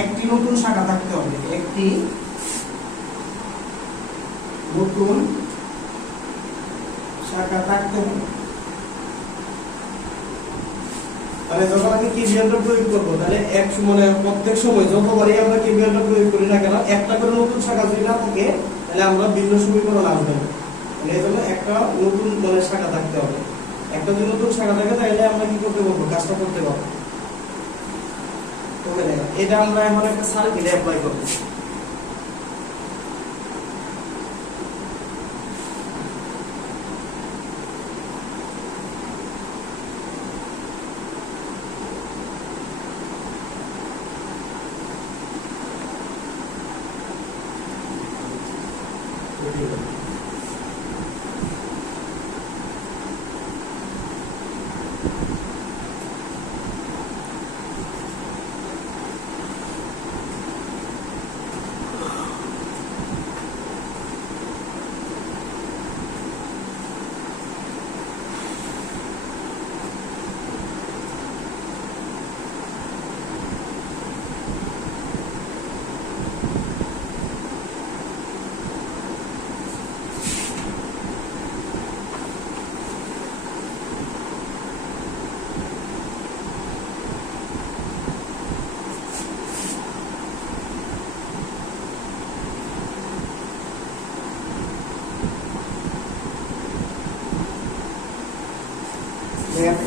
একটি নতুন শাখা থাকতে হবে, একটি নতুন শাখা থাকতে হবে। তাহলে যখন আমি কেভিএলটা প্রয়োগ করবো, তাহলে মানে প্রত্যেক সময় যতবারই আমরা কেভিএলটা প্রয়োগ করি না কেন, একটা করে নতুন শাখা যদি না থাকে তাহলে আমরা ভিন্ন সমীকরণ আসবে না। এই জন্য একটা নতুন মানে শাখা থাকতে হবে। একটা যদি নতুন শাখা থাকে তাহলে আমরা কি করতে পারবো, কাজটা করতে পারবো। এটা আমরা এখন একটা সার্কিট অ্যাপ্লাই করবো।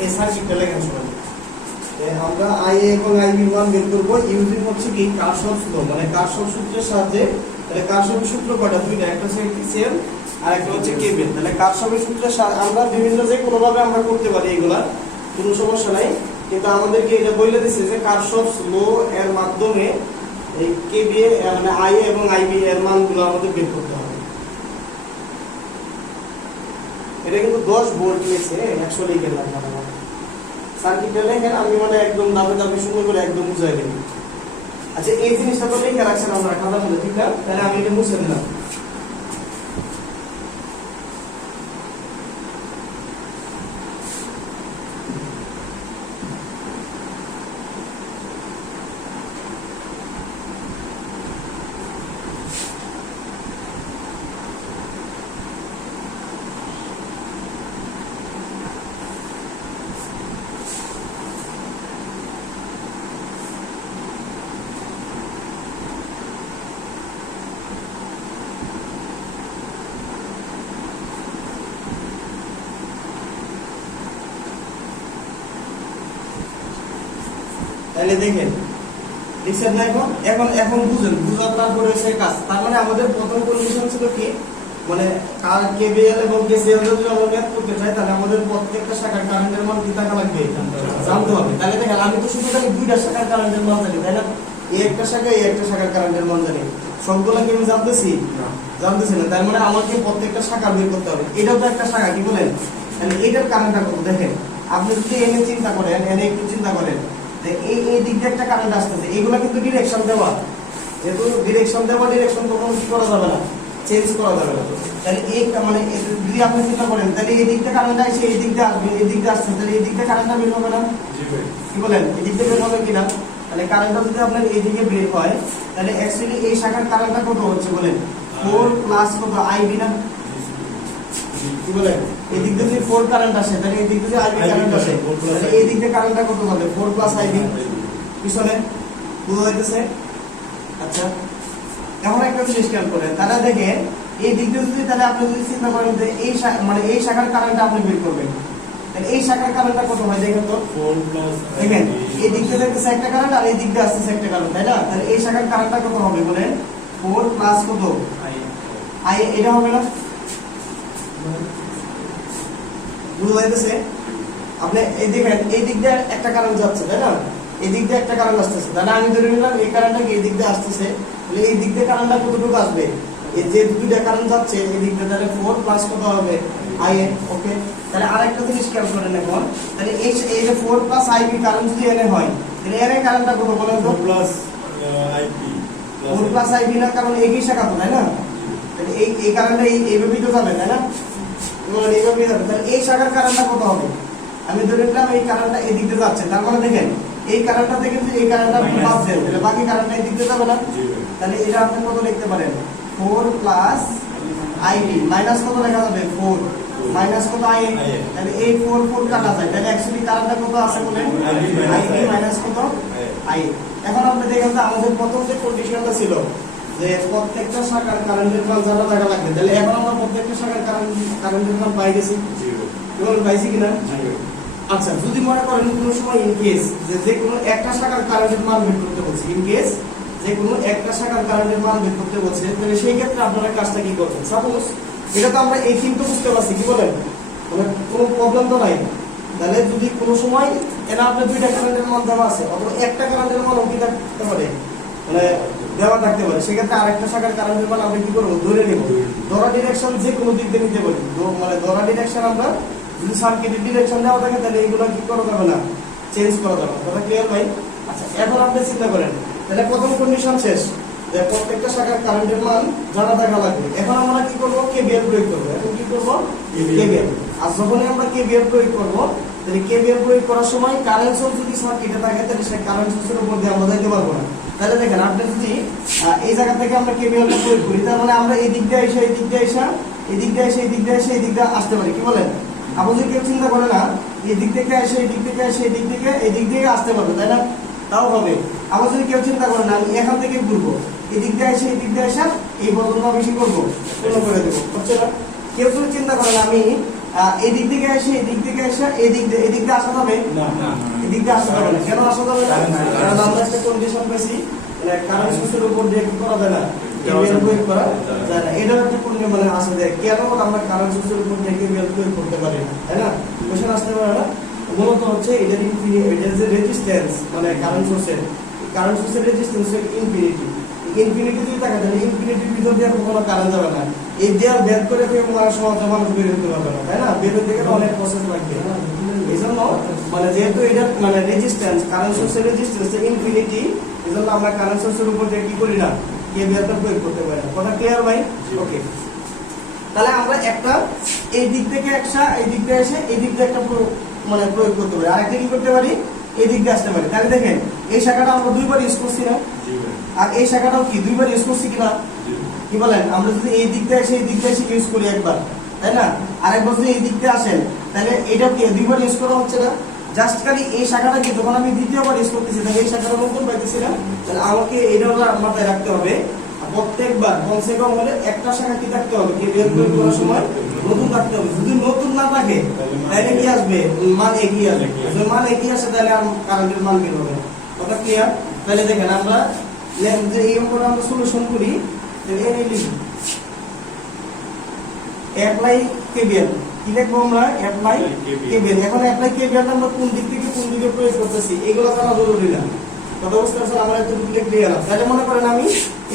এই সার্কিটটা লেখেন সবাই। আমরা আইএ এবং আইবি মান বের করব ইউজিং হচ্ছে কি কারশফ ল, মানে কারশফ সূত্রের সাহায্যে। তাহলে কারশফের সূত্র কয়টা? দুইটা, একটা হচ্ছে কিসিএল আর একটা হচ্ছে কেভিএল। তাহলে কারশফের সূত্রের আমরা বিভিন্ন যে কোনো ভাবে আমরা করতে পারি, এগুলা কোনো সমস্যা নাই, কিন্তু আমাদেরকে এটা বলে দিয়েছে যে কারশফ ল এর মাধ্যমে এই কেভিএল মানে আইএ এবং আইবি এর মানগুলো আমাদের বের করতে হবে। এটা কিন্তু 10 ভোল্ট নিয়েছে, 100 লিখেন না সার্কিটটা লেখেন, আমি মানে একদম দাবে দাবে সুন্দর করে একদম বুঝাই দেব। আচ্ছা, এই জিনিসটা তো লিখে রাখছেন আমরা খাতার মধ্যে, ঠিক না? তাহলে আমি এটা মুছে দিলাম। তাহলে দেখেন লিখছেন না, এখন এখন বুঝেন, বুঝার তারপরে হচ্ছে কাজ। তার মানে আমাদের প্রথম কন্ডিশন ছিল কি, মানে কেভিএল এবং কেসিএল যদি আমরা ম্যাথ করতে চাই তাহলে আমাদের প্রত্যেকটা শাখার কারেন্টের মান কি থাকা লাগবে, জানতে হবে। তাহলে দেখেন আমি তো শুধু জানি দুইটা শাখার কারেন্টের মান জানি, তাই না? এই একটা শাখা এই একটা শাখার কারেন্টের মান জানি, সবগুলো কি আমি জানতেছি? জানতেছি না। তার মানে আমাকে প্রত্যেকটা শাখা বের করতে হবে। এটাও তো একটা শাখা, কি বলেন? তাহলে এইটার কারেন্টটা কত দেখেন। আপনি যদি এনে চিন্তা করেন, এনে একটু চিন্তা করেন, এই দিক দিয়ে একটা কারেন্ট আসতেছে, এইগুলা কিন্তু ডিরেকশন দেওয়া, যেহেতু ডিরেকশন দেওয়া, ডিরেকশন কখনো কি করা যাবে না, চেঞ্জ করা যাবে না। তাহলে এই মানে যদি আপনি চিন্তা করেন, তাহলে এই দিক দিয়ে কারেন্ট আসছে, এই দিক দিয়ে আসবে, এই দিক দিয়ে আসছে, তাহলে এই দিক দিয়ে কারেন্টটা বের হবে না? কি বলেন, এই দিক দিয়ে বের হবে কিনা? তাহলে কারেন্টটা যদি আপনার এই দিকে বের হয়, তাহলে অ্যাকচুয়ালি এই শাখার কারেন্টটা কত হচ্ছে বলেন? 4 প্লাস কত আইবি না? কি বলেন, এই দিক দিয়ে যদি 4 কারেন্ট আসে, তাহলে এই দিক দিয়ে আইবি কারেন্ট আসে, তাহলে এই দিক দিয়ে কারেন্টটা কত হবে? 4 প্লাস আইবি। পিছনে বুঝা যাইতেছে? আচ্ছা, এখন একটা জিনিস খেয়াল করেন, তাহলে দেখেন এই দিক দিয়ে যদি, তাহলে আপনি যদি চিন্তা করেন যে এই মানে এই শাখার কারেন্টটা আপনি বের করবেন, তাহলে এই শাখার কারেন্টটা কত হয় দেখেন তো? 4 প্লাস। দেখেন এই দিক দিয়ে দেখতেছে একটা কারেন্ট আর এই দিক দিয়ে আসতেছে একটা কারেন্ট, তাই না? তাহলে এই শাখার কারেন্টটা কত হবে বলেন? 4 প্লাস কত আই, এটা হবে না? বুঝা যাইতেছে? আপনি এই দেখেন এই দিক দিয়ে একটা কারেন্ট যাচ্ছে, তাই না? এই দিক দিয়ে একটা কারেন্ট আসতেছে, তাহলে আমি ধরে নিলাম এই কারেন্টটা এই দিক দিয়ে আসতেছে, তাহলে এই দিক দিয়ে কারেন্টটা কতটুকু আসবে? এই যে দুইটা কারেন্ট যাচ্ছে এই দিক দিয়ে, তাহলে 4 প্লাস কত হবে? আইএ। ওকে, তাহলে আরেকটা জিনিস খেয়াল করেন এখন, তাহলে এই যে 4 প্লাস আইবি কারেন্ট যদি এনে হয়, তাহলে এর কারেন্টটা কত বলেন তো? 4 প্লাস আইবি। 4 প্লাস আইবি না, কারণ একই শাখা তো, তাই না? তাহলে এই কারেন্টটা এইভাবেই তো যাবে, তাই না? এবার এইভাবেই যাবে, তাহলে এই শাখার কারেন্টটা কত হবে? আমি ধরে নিলাম এই কারেন্টটা এই দিক দিয়ে যাচ্ছে, তার মানে দেখেন এই কারেন্টটা থেকে যদি এই কারেন্টটা আপনি বাদ দেন তাহলে বাকি কারেন্টটা এই দিক দিয়ে যাবে না। তাহলে এটা আপনি কত লিখতে পারেন 4 প্লাস আইবি মাইনাস কত লেখা যাবে 4 মাইনাস কত আই, তাহলে এই 4 4 কাটা যায়, তাহলে অ্যাকচুয়ালি কারেন্টটা কত আছে বলেন আইবি মাইনাস কত আই। এখন আপনি দেখেন যে আমাদের প্রথম যে কন্ডিশনটা ছিল যে প্রত্যেকটা শাখার কারেন্টের মান জানা থাকা লাগবে, তাহলে এখন আমরা প্রত্যেকটা শাখার কারেন্টের মান পাই গেছি, কেবল পাইছি কিনা? আচ্ছা, যদি মনে করেন কোনো সময় ইন কেস যে কোনো একটা শাখার কারেন্টের মান বের করতে বলছে, ইন কেস যে কোনো একটা শাখার কারেন্টের মান বের করতে বলছে, তাহলে সেই ক্ষেত্রে আপনারা কাজটা কি করবেন? সাপোজ এটা তো আমরা এই কিন্তু বুঝতে পারছি, কি বলেন, মানে কোনো প্রবলেম তো নাই। তাহলে যদি কোনো সময় এটা আপনার দুইটা কারেন্টের মান দেওয়া আছে অথবা একটা কারেন্টের মান কি থাকতে পারে, মানে দেওয়া থাকতে পারে, সেক্ষেত্রে আরেকটা শাখার কারেন্টের মান আমরা কি করবো? ধরে নেব। ধরা ডিরেকশন যে কোনো দিক দিয়ে নিতে পারি, মানে ধরা ডিরেকশন আমরা যদি সার্কিটের ডিরেকশন দেওয়া থাকে তাহলে এইগুলো কি করা যাবে না, চেঞ্জ করা যাবে। কথা ক্লিয়ার ভাই? আচ্ছা, এখন আপনি চিন্তা করেন, তাহলে প্রথম কন্ডিশন শেষ যে প্রত্যেকটা শাখার কারেন্টের মান জানা থাকা লাগবে। এখন আমরা কি করব? কেভিএল প্রয়োগ করব। এখন কি করব? কেভিএল। আর যখনই আমরা কেভিএল প্রয়োগ করব, তাহলে কেভিএল প্রয়োগ করার সময় কারেন্ট সোর্স যদি সার্কিটে থাকে তাহলে সেই কারেন্ট সোর্সের উপর দিয়ে আমরা যাইতে পারবো না। তাহলে দেখেন আপনি যদি এই জায়গা থেকে আমরা কেভিএলটা প্রয়োগ করি, তার মানে আমরা এই দিক দিয়ে এসে এই দিক দিয়ে এসে এই দিক দিয়ে এসে এই দিক দিয়ে এসে এই দিক দিয়ে আসতে পারি, কি বলেন? আপনি যদি কেউ চিন্তা করে না এই দিক থেকে এসে এই দিক থেকে এসে এই দিক থেকে এই দিক থেকে আসতে পারবে, তাই না? তাও হবে। আবার যদি কেউ চিন্তা করে না আমি এখান থেকে ঘুরবো, এই দিক দিয়ে এসে এই দিক দিয়ে এসে এই পর্যন্ত বেশি করবো, পূর্ণ করে দেবো, হচ্ছে না? কেউ যদি চিন্তা করেন আমি এই দিক থেকে এসে এই দিক থেকে এসে এই দিক দিয়ে আসা যাবে না, এই দিক দিয়ে আসা যাবে না। কেন আসা যাবে না? কারণ আমরা একটা কন্ডিশন পেয়েছি, কারেন্ট সোর্সের উপর দিয়ে কি করা যায় না, কেভিএল প্রয়োগ করা যায় না। এটাও একটা পূর্ণ মানে আসে যে কেন আমরা কারেন্ট সোর্সের উপর দিয়ে কেভিএল প্রয়োগ করতে পারি না, তাই না? কোশ্চেন আসতে পারে না। মূলত হচ্ছে এটার এটার যে রেজিস্ট্যান্স, মানে কারেন্ট সোর্সের রেজিস্ট্যান্স ইনফিনিটি। ইনফিনিটি যদি থাকে তাহলে ইনফিনিটির ভিতর দিয়ে কোনো কারেন্ট যাবে না। এই দেয়াল বের করে থেকে মারার সময় মানুষ বের হতে পারবে না, তাই না? বের হতে গেলে অনেক প্রসেস লাগবে। এই জন্য মানে যেহেতু এটার মানে রেজিস্ট্যান্স, কারেন্ট সোর্সের রেজিস্ট্যান্স ইনফিনিটি, এই জন্য আমরা কারেন্ট সোর্সের উপর দিয়ে কি করি না, কেভিএলটা প্রয়োগ করতে পারি না। কথা ক্লিয়ার ভাই? ওকে, তাহলে আমরা একটা এই দিক থেকে একটা এই দিক দিয়ে এসে এই দিক দিয়ে একটা মানে প্রয়োগ করতে পারি, আরেকটা কি করতে পারি, এই দিক দিয়ে আসতে পারি। তাহলে দেখেন এই শাখাটা আমরা দুইবার ইউজ করছি না, আর এই শাখাটাও কি দুইবার ইউজ করছি কিনা, কি বলেন? আমরা যদি এই দিক দিয়ে এসে এই দিক দিয়ে এসে ইউজ করি একবার, তাই না? আরেকবার যদি এই দিক দিয়ে আসেন তাহলে এটাও কি দুইবার ইউজ করা হচ্ছে না? জাস্ট খালি এই শাখাটাকে যখন আমি দ্বিতীয়বার ইউজ করতেছি তাহলে এই শাখাটা নতুন পাইতেছি না, তাহলে আমাকে এটাও মাথায় রাখতে হবে প্রত্যেকবার কমসে কম হলে একটা শাখা কি থাকতে হবে, কেভিএল প্রয়োগ করার সময় নতুন থাকতে হবে। যদি নতুন না থাকে তাহলে কি আসবে, মান একই আসবে। যদি মান একই আসে তাহলে আর কারেন্টের মান বের হবে। কথা ক্লিয়ার? তাহলে দেখেন আমরা যে এই অঙ্কটা আমরা সলিউশন করি, তাহলে এই লিখি অ্যাপ্লাই কেভিএল, কি লিখবো আমরা? Apply KVL. এখন অ্যাপ্লাই কেভিএল আমরা কোন দিক থেকে কোন দিকে প্রয়োগ করতেছি এগুলো জানা জরুরি না। কথা বুঝতে পারছেন? আমরা এতটুকু লিখে গেলাম। তাহলে মনে করেন আমি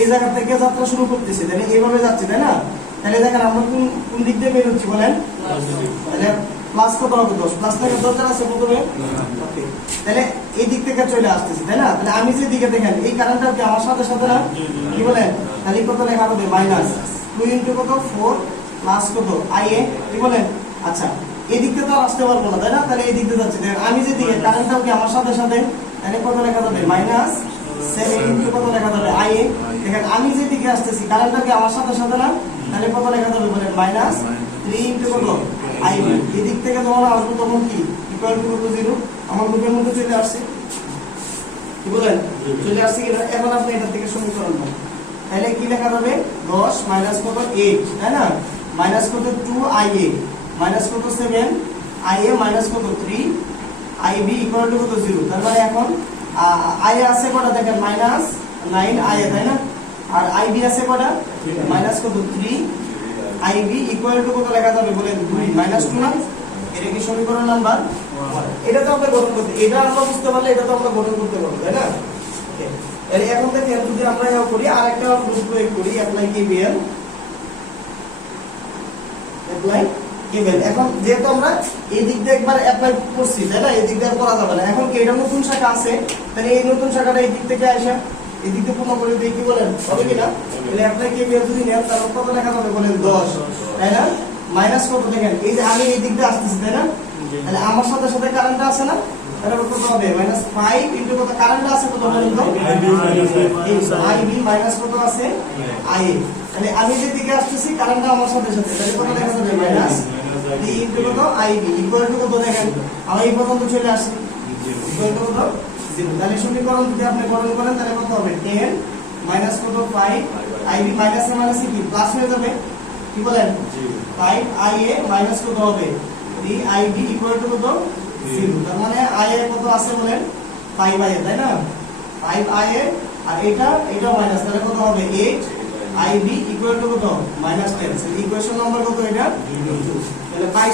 এই জায়গা থেকে যাত্রা শুরু করতেছি, তাহলে এইভাবে যাচ্ছি, তাই না? তাহলে দেখেন আমরা কোন দিক দিয়ে বের হচ্ছি বলেন? তাহলে প্লাস কত হবে? 10 প্লাস থেকে 10 আছে প্রথমে, ওকে। তাহলে এই দিক থেকে চলে আসতেছি, তাই না? তাহলে আমি যে দিকে দেখেন এই কারেন্টটা কি আমার সাথে সাথে না, কি বলেন? তাহলে কত লেখা হবে? মাইনাস 2 ইনটু কত 4 প্লাস কত IA, কি বলেন? আচ্ছা, এই দিক থেকে তো আসতে পারবো না, তাই না? তাহলে এই দিক থেকে যাচ্ছি, দেখেন আমি যে দিকে কারেন্টটা কি আমার সাথে সাথে, তাহলে কত লেখা যাবে? মাইনাস 7 ইনটু কত লেখা যাবে? IA। দেখেন আমি যে দিকে আসতেছি কারেন্টটা কি আমার সাথে সাথে না, তাহলে কত লেখা যাবে বলেন? মাইনাস 3 ইনটু কত IB। এই দিক থেকে যখন আসবো তখন কি ইকুয়াল টু কত 0 আমার মুখের মধ্যে চলে আসছে, কি বলেন? চলে আসছে কি? এখন আপনি এটা থেকে সমীকরণ পাবেন। তাহলে কি লেখা যাবে? 10 মাইনাস কত 8, তাই না? মাইনাস কত 2 IA মাইনাস কত 7 IA মাইনাস কত 3 IB ইকুয়াল টু কত 0। তার মানে এখন IA আছে কত দেখেন? মাইনাস 9 IA, তাই না? আর IB আছে কত? মাইনাস কত 3 IB ইকুয়াল টু কত লেখা যাবে বলেন? 2 মাইনাস 2 না? এটা কি সমীকরণ নাম্বার 1? এটা তো আমরা গঠন করতে, এটা আমরা বুঝতে পারলে এটা তো আমরা গঠন করতে পারবো, তাই না? এর এখন থেকে যদি আমরা এও করি আরেকটা রুল প্রয়োগ করি, অ্যাপ্লাই কেভিএল। Apply KVL. এখন যেহেতু আমরা এই দিক দিয়ে একবার অ্যাপ্লাই করছি, তাই না? এই দিক দিয়ে করা যাবে না। এখন কি এটা নতুন শাখা আছে, তাহলে এই নতুন শাখাটা এই দিক থেকে আসে এই দিক থেকে পূর্ণ করে দিই, কি বলেন? হবে কি না? তাহলে অ্যাপ্লাই কেভিএল যদি নেন তাহলে কত লেখা যাবে বলেন? 10, তাই না? মাইনাস কত দেখেন এই যে আমি এই দিক দিয়ে আসতেছি, তাই না? তাহলে আমার সাথে সাথে কারেন্টটা আছে না, তাহলে কত হবে -5 ইনটু কত কারেন্ট আছে কত বলুন তো IB মাইনাস কত আছে IA মানে আমি যে দিকে আসতেছি কারেন্টটা আমার সাথে সাথে তাহলে কত দেখা যাবে মাইনাস D ইনটু কত IB ইকুয়াল টু কত দেখেন আমি এই পর্যন্ত চলে আসি ইকুয়াল টু কত 0 তাহলে সমীকরণ যদি আপনি গণনা করেন তাহলে কত হবে 10 মাইনাস কত 5 IB মাইনাস এ মাইনাস কি প্লাস হয়ে যাবে কি বলেন 5 IA মাইনাস কত হবে DIB ইকুয়াল টু কত 0 তার মানে IA কত আছে বলেন 5IA তাই না 5IA আর এটা মাইনাস তাহলে কত হবে 8 IB ইকুয়াল টু কত -10 তাহলে ইকুয়েশন নাম্বার কত এটা 2 তাহলে বাই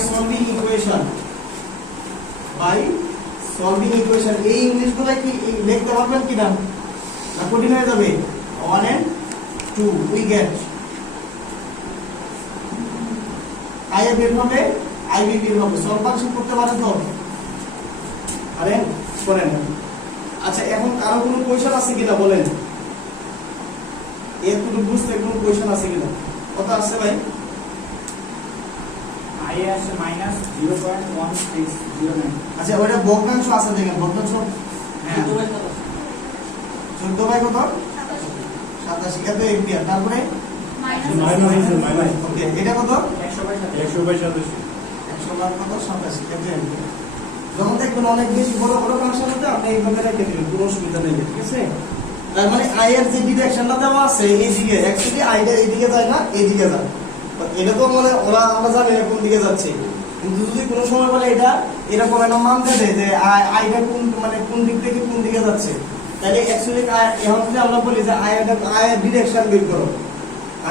সলভিং ইকুয়েশন এই ইংলিশগুলো কি লিখতে পারবেন কি না কঠিন হয়ে যাবে 1 and 2 we get IA বের হবে IB বের হবে সলভ ফাংশন করতে পারেন তো আরে করেন আচ্ছা এখন কারো কোনো কোশ্চেন আছে কিনা বলেন এরটুকু বুঝতে কোনো কোশ্চেন আছে কিনা কত আছে ভাই IA আছে -0.1609 আচ্ছা ওটা ভগ্নাংশ আছে দেখেন ভগ্নাংশ হ্যাঁ 14 বাই কত 87 এত এম্পিয়ার তারপরে ওকে এটা কত 100 বাই 87 100 বার কত 87 এত এম্পিয়ার যখন দেখবেন অনেক বেশি বড় ফাংশন হতে আপনি এইভাবে রেখে দিবেন কোনো অসুবিধা নেই ঠিক আছে তার মানে I এর যে ডিরেকশনটা দেওয়া আছে এইদিকে অ্যাকচুয়ালি I টা এইদিকে যায় না এইদিকে যায় এটা তো মানে আমরা জানি না কোন দিকে যাচ্ছে কিন্তু যদি কোনো সময় বলে এটা এরকম একটা মান দেবে যে I টা কোন দিক থেকে কোন দিকে যাচ্ছে তাহলে অ্যাকচুয়ালি এখন যদি আমরা বলি যে I এর ডিরেকশন বের করো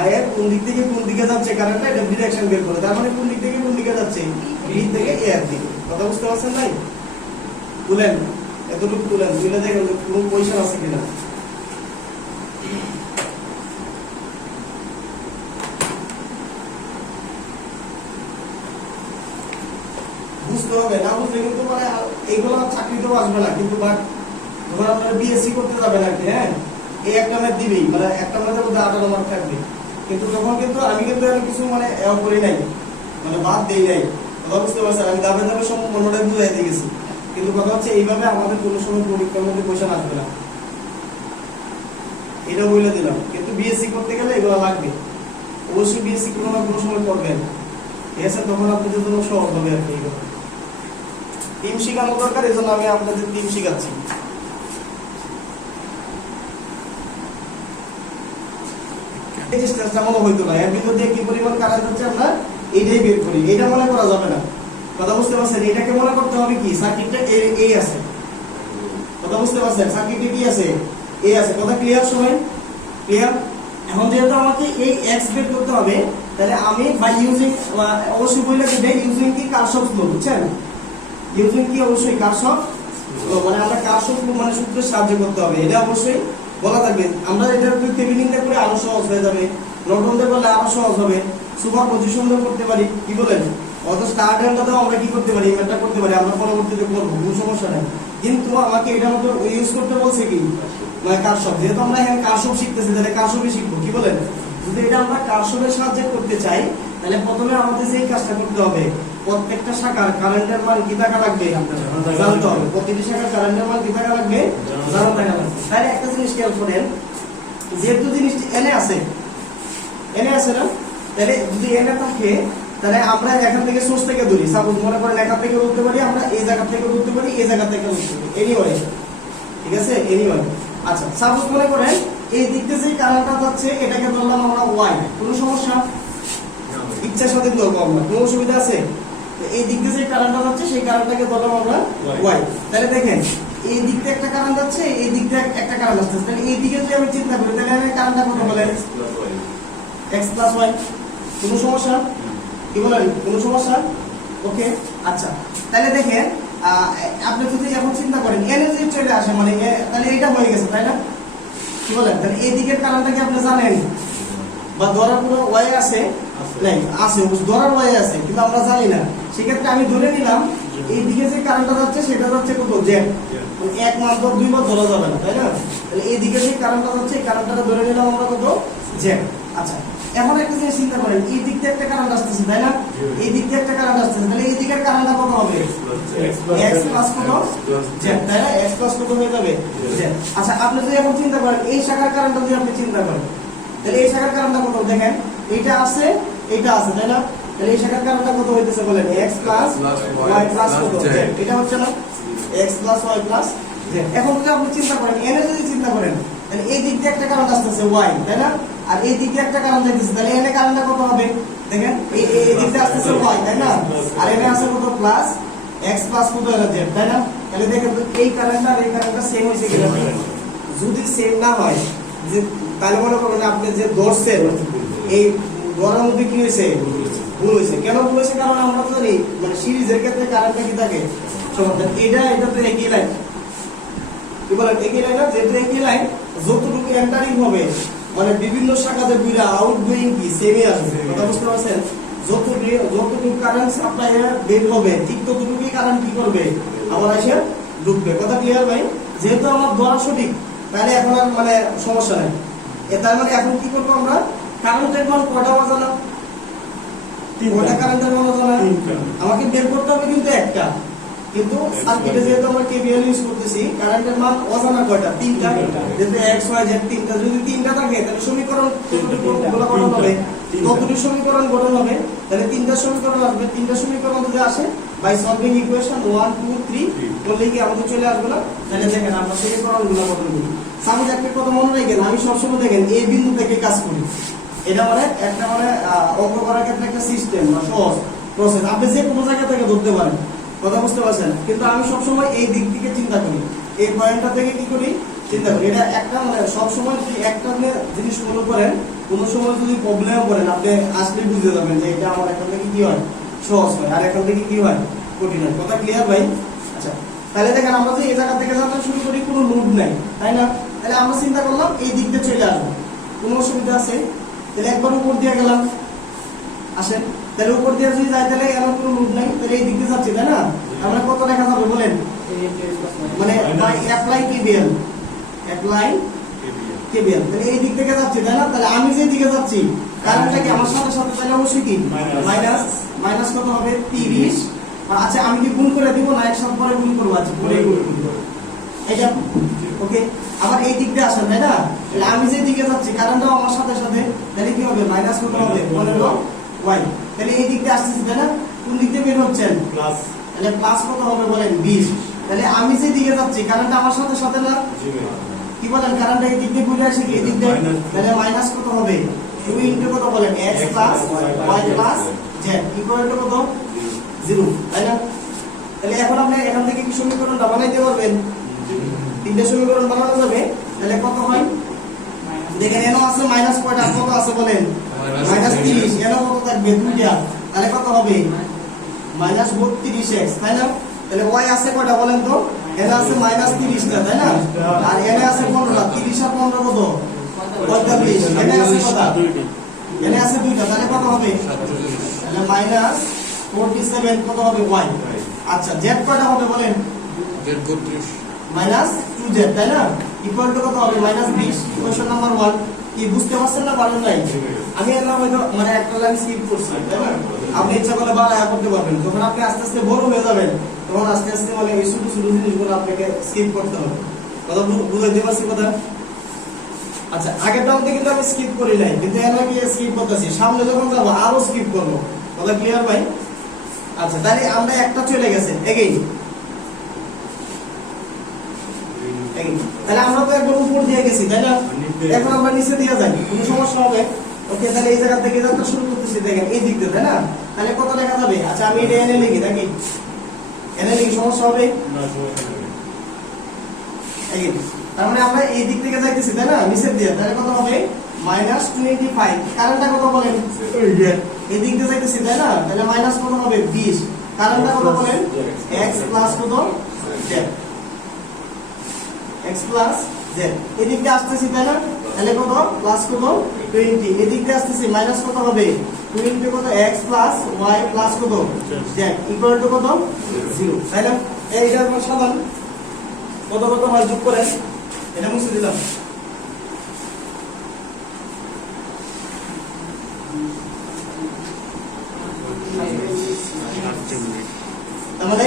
I এর কোন দিক থেকে কোন দিকে যাচ্ছে কারেন্টটা এটা ডিরেকশন বের করো তার মানে কোন দিক থেকে কোন দিকে যাচ্ছে B থেকে A এর দিকে কথা বুঝতে পারছেন ভাই তুলেন এতটুকু তুলে দেখেন কোনো কোশ্চেন আছে কিনা বুঝতে হবে না বুঝলে কিন্তু মানে এইগুলো চাকরিতেও আসবে না কিন্তু বাট যখন আপনারা বিএসসি করতে যাবেন আর কি হ্যাঁ এই একটা ম্যাথ দিবেই মানে একটা ম্যাথের মধ্যে 18 মার্ক থাকবে কিন্তু তখন কিন্তু আমি কিন্তু আর কিছু মানে করি নাই মানে বাদ দেই নাই কথা বুঝতে পারছেন আমি দাবে সম্পূর্ণটাই বুঝাই দিয়ে গেছি কিন্তু কথা হচ্ছে এইভাবে আমাদের কোনো সময় পরীক্ষার মধ্যে কোশ্চেন আসবে না এটা বলে দিলাম কিন্তু বিএসসি করতে গেলে এগুলো লাগবে অবশ্যই বিএসসি কোনো না কোনো সময় করবেন ঠিক আছে তখন আপনাদের জন্য সহজ হবে আর কি এগুলো টিম শেখানো দরকার এই জন্য আমি আপনাদের টিম শেখাচ্ছি এই চেষ্টা মনে হইতো না এর ভিতর দিয়ে কি পরিমাণ কারেন্ট হচ্ছে আমরা এইটাই বের করি এটা মনে করা যাবে না কথা বুঝতে পারছেন এটাকে মনে করতে হবে কি সার্কিটটা এই আছে কথা বুঝতে পারছেন সার্কিটে কি আছে এই আছে কথা ক্লিয়ার সবাই ক্লিয়ার এখন যেহেতু আমাকে এই এক্স বের করতে হবে তাহলে আমি বাই ইউজিং অবশ্যই বলে দিই ইউজিং কি কারশফস ল বুঝছেন ইউজিং কি অবশ্যই কারশফস ল মানে আমরা কারশফস ল মানে সূত্রের সাহায্যে করতে হবে এটা অবশ্যই বলা থাকবে আমরা এটা থেভেনিনটা করে আরো সহজ হয়ে যাবে নর্টন দিয়ে করলে আরো সহজ হবে সুপার পজিশন দিয়ে করতে পারি কি বলেন অত স্টার্ট এন্ডটাও আমরা কি করতে পারি এটা করতে পারি আমরা পরবর্তীতে করব কোনো সমস্যা নাই কিন্তু আমাকে এটা মতো ইউজ করতে বলছে কি মানে কারশফ যেহেতু আমরা এখানে কারশফ শিখতেছি তাহলে কারশফই শিখবো কি বলেন যদি এটা আমরা কারশফের সাহায্যে করতে চাই তাহলে প্রথমে আমাদের যে কাজটা করতে হবে প্রত্যেকটা শাখার কারেন্টের মান কি টাকা লাগবে জানতে হবে প্রতিটি শাখার কারেন্টের মান কি টাকা লাগবে জানতে হবে তাহলে একটা জিনিস খেয়াল করেন যেহেতু জিনিসটি এনে আছে না তাহলে যদি এনে থাকে তাহলে আমরা এখান থেকে সোর্স থেকে ধরি সাপোজ মনে করেন এখান থেকে ধরতে পারি আমরা এই জায়গা থেকে ধরতে পারি এই জায়গা থেকে ধরতে পারি এনিওয়ে ঠিক আছে এনিওয়ে আচ্ছা সাপোজ মনে করেন এই দিক থেকে যে কারেন্টটা যাচ্ছে এটাকে ধরলাম আমরা ওয়াই কোনো সমস্যা ইচ্ছার সাথে ধরবো আমরা কোনো অসুবিধা আছে এই দিক থেকে যে কারেন্টটা যাচ্ছে সেই কারেন্টটাকে ধরলাম আমরা ওয়াই তাহলে দেখেন এই দিক থেকে একটা কারেন্ট যাচ্ছে এই দিক থেকে একটা কারেন্ট আসছে তাহলে এই দিকে যদি আমি চিন্তা করি তাহলে আমি কারেন্টটা কত বলেন x + y কোনো সমস্যা কি বলেন কোনো সমস্যা ওকে আচ্ছা তাহলে দেখেন আপনি যদি এখন চিন্তা করেন এনার্জি চলে আসে মানে তাহলে এটা হয়ে গেছে তাই না কি বলেন তাহলে এই দিকের কারেন্টটা কি আপনি জানেন বা ধরার কোনো ওয়াই আছে নাই আছে ধরার ওয়াই আছে কিন্তু আমরা জানি না সেক্ষেত্রে আমি ধরে নিলাম এই দিকে যে কারেন্টটা যাচ্ছে সেটা যাচ্ছে কত জেড মানে এক মান ধর দুইবার ধরা যাবে না তাই না তাহলে এই দিকে যে কারেন্টটা যাচ্ছে এই কারেন্টটা ধরে নিলাম আমরা কত জেড আচ্ছা এখন একটা জিনিস চিন্তা করেন, এই দিক থেকে একটা কারেন্ট আসতেছে তাই না, এই দিক থেকে একটা কারেন্ট আসতেছে, তাহলে এই দিকের কারেন্টটা কত হবে x প্লাস কত z, তাই না, x প্লাস কত হয়ে যাবে z। আচ্ছা আপনি যদি এখন চিন্তা করেন এই শাখার কারেন্টটা যদি আপনি চিন্তা করেন, তাহলে এই শাখার কারেন্টটা কত দেখেন, এইটা আছে এইটা আছে তাই না, তাহলে এই শাখার কারেন্টটা কত হইতেছে বলেন x প্লাস y প্লাস কত z, এটা হচ্ছে না x plus y plus z। এখন যদি আপনি চিন্তা করেন n এর যদি চিন্তা করেন, তাহলে এই দিক দিয়ে একটা কারেন্ট আসতেছে y তাই না, আর এই দিক দিয়ে একটা কারেন্ট যাইতেছে, তাহলে n এর কারেন্টটা কত হবে দেখেন, এই দিক দিয়ে আসতেছে y তাই না, আর এখানে আছে কত প্লাস x প্লাস কত হলো z তাই না। তাহলে দেখেন তো এই কারেন্টটা আর এই কারেন্টটা সেম হইছে কিনা, যদি সেম না হয় যে তাহলে মনে করেন আপনি যে ধরছেন এই ধরার মধ্যে কি হয়েছে ভুল হয়েছে। কেন ভুল হয়েছে, কারণ আমরা তো জানি মানে সিরিজের ক্ষেত্রে কারেন্টটা কি থাকে সমান্তরাল, এটা তো একই লাইন, কি বলেন একই লাইন না, যেহেতু একই লাইন যতটুকু এন্টারিং হবে মানে বিভিন্ন শাখাতে দুইটা আউটগোয়িং কি সেমই আসবে, কথা বুঝতে পারছেন, যতটুকু কারেন্ট সাপ্লাই বের হবে ঠিক ততটুকুই কারেন্ট কি করবে আমার এসে ঢুকবে, কথা ক্লিয়ার ভাই। যেহেতু আমার ধরা সঠিক তাহলে এখন আর মানে সমস্যা নেই, তার মানে এখন কি করবো আমরা, কারেন্টের মান কয়টা অজানা, কয়টা কারেন্টের মান অজানা আমাকে বের করতে হবে কিন্তু একটা, কিন্তু সার্কিটে যেহেতু আমরা কেভিএল ইউজ করতেছি কারেন্টের মান অজানা কয়টা, তিনটা, যেহেতু এক্স ওয়াই জেড তিনটা, যদি তিনটা থাকে তাহলে সমীকরণ কতটুকু গঠন হবে, কতটুকু সমীকরণ গঠন হবে, তাহলে তিনটা সমীকরণ আসবে, তিনটা সমীকরণ যদি আসে বাই সলভিং ইকুয়েশন 1 2 3 বললে কি আমাদের চলে আসবে না। তাহলে দেখেন আমরা সমীকরণগুলো গঠন করি। সাপোজ একটা কথা মনে রাখেন, আমি সবসময় দেখেন এই বিন্দু থেকে কাজ করি, এটা মানে একটা মানে অঙ্ক করার ক্ষেত্রে একটা সিস্টেম বা সহজ প্রসেস, আপনি যে কোনো জায়গা থেকে ধরতে পারেন, কথা বুঝতে পারছেন, কিন্তু আমি সবসময় এই দিক থেকে চিন্তা করি, এই পয়েন্টটা থেকে কি করি চিন্তা করি, এটা একটা মানে সবসময় যদি একটা জিনিস মনে করেন কোনো সময় যদি প্রবলেম করেন আপনি আসলে বুঝতে যাবেন যে এটা আমার এখান থেকে কি হয় সহজ হয় আর এখান থেকে কি হয় কঠিন হয়, কথা ক্লিয়ার ভাই। আচ্ছা তাহলে দেখেন আমরা যে এই জায়গা থেকে যাত্রা শুরু করি কোনো লোড নাই তাই না, তাহলে আমরা চিন্তা করলাম এই দিক দিয়ে চলে আসবো, কোনো অসুবিধা আছে, তাহলে একবার উপর দিয়ে গেলাম আসেন, তাহলে উপর দিয়ে যদি যাই তাহলে এর কোনো লোড নাই, তাহলে এই দিক দিয়ে যাচ্ছি তাই না, আমরা কত লেখা যাবে বলেন, মানে অ্যাপ্লাই কেভিএল, অ্যাপ্লাই কেভিএল, তাহলে এই দিক থেকে যাচ্ছি তাই না, তাহলে আমি যে দিকে যাচ্ছি কারেন্টটা কি আমার সাথে সাথে তাহলে অবশ্যই কি মাইনাস কত হবে 30, আচ্ছা আমি কি গুণ করে দিব না একসাথে পরে গুণ করব, আচ্ছা পরে গুণ করব এটা ওকে। আবার এই দিক দিয়ে আসেন তাই না, তাহলে আমি যে দিকে যাচ্ছি কারেন্টটাও আমার সাথে সাথে, তাহলে কি হবে মাইনাস কত হবে 15 y, তাহলে এই দিক দিয়ে আসতেছি তাই না, কোন দিক দিয়ে বের হচ্ছেন প্লাস, তাহলে প্লাস কত হবে বলেন 20, তাহলে আমি যে দিকে যাচ্ছি কারেন্টটা আমার সাথে সাথে না, কি বলেন কারেন্টটা এই দিক দিয়ে ঘুরে আসে কি এই দিক দিয়ে, তাহলে মাইনাস কত হবে 2 ইনটু কত বলেন x plus y plus z equal to কত 0 তাই না। তাহলে এখন আপনি এখান থেকে কি সমীকরণটা বানাইতে পারবেন, তিনটা সমীকরণ বানানো যাবে, তাহলে কত হয় দেখেন, এনো আছে মাইনাস কয়টা কত আছে বলেন মাইনাস 30, এনো কত থাকবে দুইটা, তাহলে কত হবে মাইনাস 32x তাই না, তাহলে y আছে কয়টা বলেন তো, এনে আছে মাইনাস 30টা তাই না, আর এনে আছে 15টা, 30 আর 15 কত 45, এনে আছে কত এনে আছে দুইটা, তাহলে কত হবে তাহলে মাইনাস 47 কত হবে y। আচ্ছা z কয়টা হবে বলেন z 32 মাইনাস 2z তাই না, ইকুয়াল টু কত হবে মাইনাস 20, ইকুয়েশন নাম্বার 1 কি বুঝতে পারছেন না পারেন নাই, আমি এলাম হয়তো মানে একটা লাইন স্কিপ করছি তাই না, আপনি ইচ্ছা করলে বাড়ায়া করতে পারবেন, যখন আপনি আস্তে আস্তে বড় হয়ে যাবেন তখন আস্তে আস্তে মানে এই ছোট ছোট জিনিসগুলো আপনাকে স্কিপ করতে হবে, কথা বুঝাইতে পারছি কথা। আচ্ছা আগের টাইমতে কিন্তু আমি স্কিপ করি নাই, কিন্তু এর আগে স্কিপ করতেছি, সামনে যখন যাবো আরো স্কিপ করবো, কথা ক্লিয়ার ভাই। আচ্ছা তাহলে আমরা একটা চলে গেছে এগেইন, তাহলে আমরা তো একবার উপর দিয়ে গেছি তাই না, এখন আমরা নিচে দিয়ে যাই কোনো সমস্যা হবে, ওকে। তাহলে এই জায়গা থেকে যাত্রা শুরু করতেছি দেখেন এই দিক দিয়ে তাই না, তাহলে কত লেখা যাবে, আচ্ছা আমি এটা এনে লিখি নাকি, এনে লিখি সমস্যা হবে তার মানে আমরা এই দিক থেকে যাইতেছি তাই না নিচের দিয়ে, তাহলে কত হবে মাইনাস 25, কারেন্টটা কত বলেন এই দিক দিয়ে যাইতেছি তাই না, তাহলে মাইনাস কত হবে 20, কারেন্টটা কত বলেন x প্লাস কত z, x প্লাস z, এদিক দিয়ে আসতেছি তাই না, তাহলে কত প্লাস কত 20, এদিক দিয়ে আসতেছি মাইনাস কত হবে 20 কত x প্লাস y প্লাস কত z ইকুয়াল টু কত 0 তাই না। এইটার সাধারণ কত কত হয় যোগ করেন, এটা মুছে দিলাম, মানে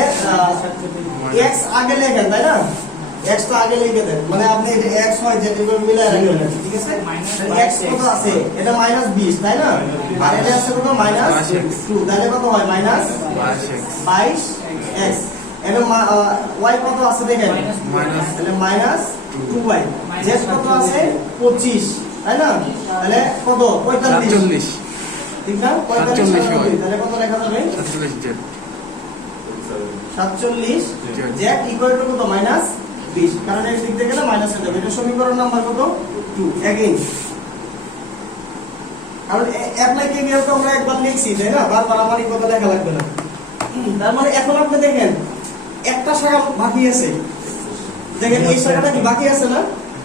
x আগে লেখেন তাই না, x তো আগে লিখে দেন, মানে আপনি এটা x হয় যেটা এভাবে মিলায় রাখবেন, ঠিক আছে? x কত আছে, এটা -20 তাই না, আর এটা আছে কত -2, তাহলে কত হয় -22x। এটা y কত আছে দেখেন, তাহলে -2y। z কত আছে 25 তাই না, তাহলে কত 45, ঠিক না? 45 তাহলে কত লেখা যাবে 47 z ইকুয়াল টু কত -20, কারণ এই দিক থেকে না মাইনাস হয়ে যাবে। এটা সমীকরণ নাম্বার কত 2 अगेन। কারণ অ্যাপ্লাই কেভিএল তো আমরা একবার লিখছি তাই না, বারবার আমার এই কথা লেখা লাগবে না। তার মানে এখন আপনি দেখেন একটা শাখা বাকি আছে, দেখেন এই শাখাটা কি বাকি আছে না,